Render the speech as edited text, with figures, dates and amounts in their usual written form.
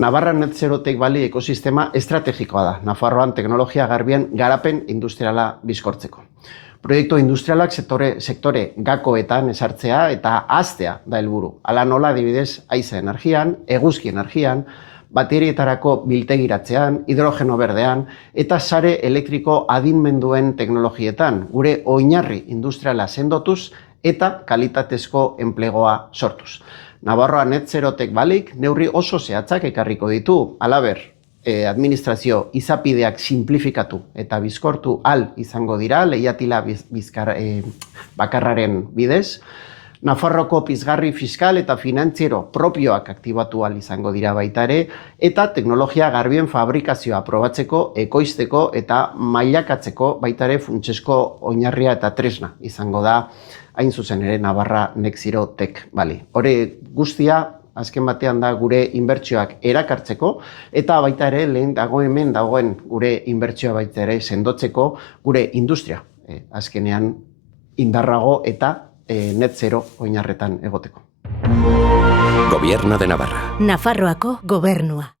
Navarra Net Zero Tech Valley ekosistema estrategikoa da, Nafarroan teknologia garbien garapen industriala bizkortzeko. Proiektu industrialak sektore gakoetan esartzea eta haztea da helburu. Hala nola adibidez haize energian, eguzki energian, baterietarako biltegiratzean, hidrogeno berdean eta sare elektriko adinmenduen teknologietan, gure oinarri industriala sendotuz eta kalitatezko enplegoa sortuz. Navarroa Net Zero Tech Valleyk neurri oso zehatzak ekarriko ditu, halaber, administrazio izapideak simplifikatu eta bizkortu ahal izango dira lehiatila bakarraren bidez. Nafarroko pizgarri fiskal eta finantziero propioak aktibatu ahal izango dira baita ere, eta teknologia garbien fabrikazioa aprobatzeko, ekoizteko eta mailakatzeko baita ere funtsezko oinarria eta tresna izango da hain zuzen ere Navarra Net Zero Tech Valley. Hore guztia azken batean da gure inbertsioak erakartzeko eta baita ere lehen hemen dagoen gure inbertsioa baita ere sendotzeko gure industria azkenean indarrago eta net zero oinarretan egoteko. Gobierno de Navarra. Nafarroako gobernua.